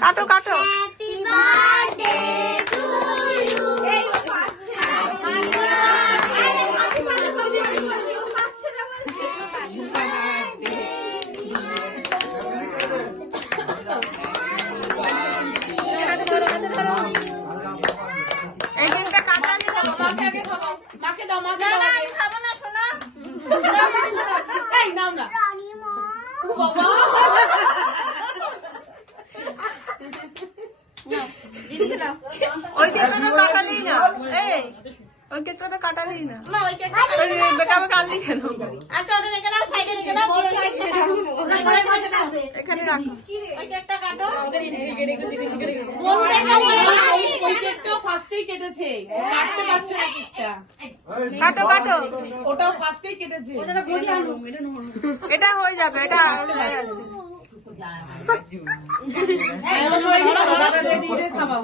কাটো কাটো। মাকে দাও, মাকে দাও। খাবো না শোনা। এই নাও না বাবা। দিদিকে দাও। ওই কেকটা তো কাটালি না। এই ওই কেকটা তো কাটালি না। মা ওই কেকটা বেকাবে কাটলি কেন? আচ্ছা ওটা রেখে দাও, সাইডে রেখে দাও। ওই কেকটা কাটো। এখানে রাখো। ওই কেকটা কাটো। ওই কেকটা ফার্স্টেই কেটেছে, কাটতে পারছে না কেকটা। কাটো কাটো। ওটাও ফার্স্টেই কেটেছে। এটা হয়ে যাবে, এটা হয়ে আছে। দাদা দিদি খাওয়াও।